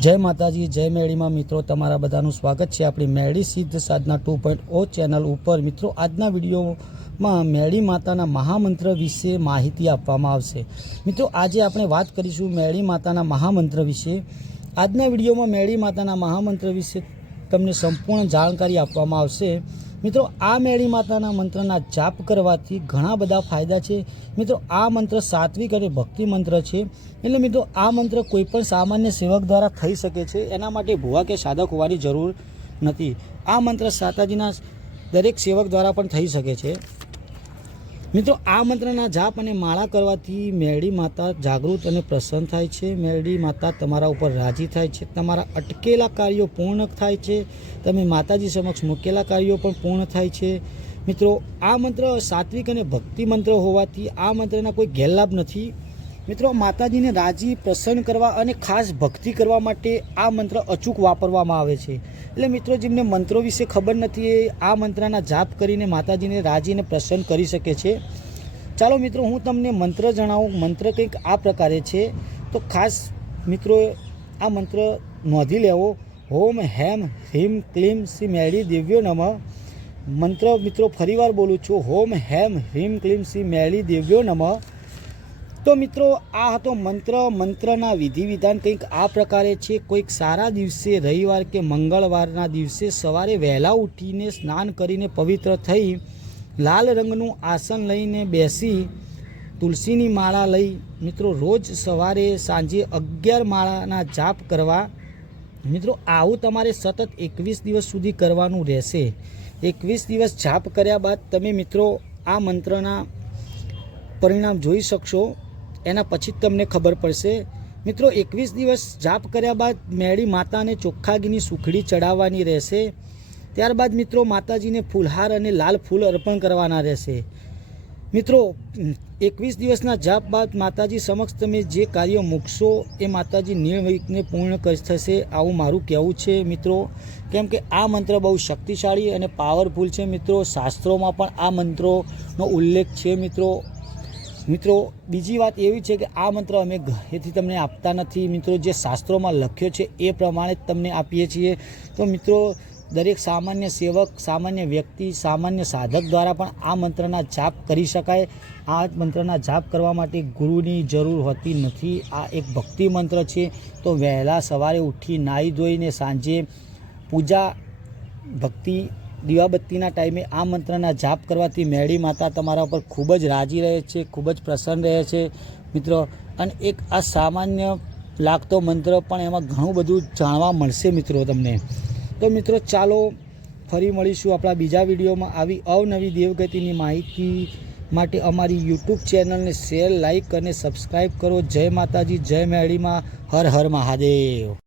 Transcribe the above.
जय माताजी जय मेड़ी में मित्रों तमारा बधानुं स्वागत है अपनी मेड़ी सिद्ध साधना 2.0 चेनल पर। मित्रों आजना विडियो में मेड़ी माताना महामंत्र विषे माहिती आपवामां आवशे। मित्रों आज आपणे वात करीशुं मेड़ी माताना महामंत्र विषे। आजना विडियो में मेड़ी माताना महामंत्र विषे तमने संपूर्ण जानकारी आपवामां आवशे। मित्रों आ मेड़ी माताना मंत्रना जाप करवाथी घणा बधा फायदा छे। मित्रों आ मंत्र सात्विक अने भक्ति मंत्र छे, એટલે मित्रों आ मंत्र कोईपण सामान्य सेवक द्वारा थई शके छे। एना माटे भुवा के साधक होवानी जरूर नथी। आ मंत्र माताजीना दरेक सेवक द्वारा पण थई शके छे। मित्रों आ मंत्रना जाप अने माळा करवाथी मेड़ी माता जागृत अने प्रसन्न थाय छे। मेड़ी माता तमारा उपर राजी थाय छे, तमारा अटकेला कार्यों पूर्ण थाय छे, तमे माताजी समक्ष मूकेला कार्यों पण पूर्ण थाय छे। मित्रों आ मंत्र सात्विक अने भक्ति मंत्र होवाथी आ मंत्रना कोई गैरलाभ नथी। मित्रों माताजीने राजी प्रसन्न करवा अने खास भक्ति करवा माटे आ मंत्र अचूक वापरवामां आवे छे। એટલે मित्रों जेमने मंत्रों विषे खबर नथी ए आ मंत्रना जाप करीने माताजीने राजी ने प्रसन्न करी शके छे। चालो मित्रों हूँ तमने मंत्र जणावुं। मंत्र कंईक आ प्रकारे छे, तो खास मित्रों आ मंत्र नोंधी लेवो। ओम हेम ह्रीम क्लीम श्री मेड़ी देव्यो नमः। मंत्र मित्रों फरीवार बोलूँ छूं, ओम हेम ह्रीम क्लीम श्री मेड़ी देव्यो नमः। तो मित्रों आ हतो मंत्र। मंत्रना विधि विधान कंईक आ प्रकारे छे। कोईक सारा दिवसे रविवार के मंगळवारना दिवसे सवारे वहेला उठीने स्नान करीने पवित्र थई लाल रंगनुं आसन लईने बेसी तुलसीनी माळा लई मित्रों रोज सवारे सांजे 11 माळाना जाप करवा। मित्रों आवुं तमारे सतत 21 दिवस सुधी करवानुं रहेशे। 21 दिवस जाप कर्या बाद तमे मित्रों आ मंत्रना परिणाम जोई शकशो। एना पछी तमने खबर पड़शे। मित्रों 21 दिवस जाप कर्या बाद मेड़ी माता ने चोख्खा घीनी सुखड़ी चढ़ाववानी रहेशे। त्यारबाद मित्रों माताजीने फूलहार अने लाल फूल अर्पण करवाना रहेशे। मित्रों 21 दिवसना जाप बाद माताजी समक्ष तमे जे कार्य मूकशो ए माताजी निर्विघ्ने पूर्ण थशे आवुं मारुं कहेवुं छे। मित्रों केम के आ मंत्र बहु शक्तिशाળી अने पावरफुल छे। मित्रों शास्त्रों पण आ मंत्रोनो उल्लेख छे। मित्रों बीजी बात एवी छे कि आ मंत्र अमे घरेथी तमने आपता नथी। मित्रों जे शास्त्रोमां लख्यो छे ए प्रमाणे तमने आपीए छीए। तो मित्रों दरेक सामान्य सेवक, सामान्य व्यक्ति, सामान्य साधक द्वारा पण आ मंत्रना जाप करी शकाय। आ मंत्रना जाप करवा माटे गुरुनी जरूर होती नथी। आ एक भक्ति मंत्र छे। तो वहेला सवारे उठी नाई धोईने सांजे पूजा भक्ति दीवाबत्तीना टाइमे आ मंत्रना जाप करवाथी मेड़ी माता तमारा पर खूब ज राजी रहे छे, खूब ज प्रसन्न रहे छे। मित्रों अने एक आ सामान्य लागतो मंत्र पण एमां घणुं बधुं जाणवा मळशे मित्रों तमने। तो मित्रों चालो फरी मळीशुं आपणा बीजा विडियोमां। आवी अवनवी देवगतिनी माहिती माटे अमारी यूट्यूब चेनलने शेर, लाइक अने सब्सक्राइब करो। जय माताजी जय मेड़ी मां। हर हर महादेव।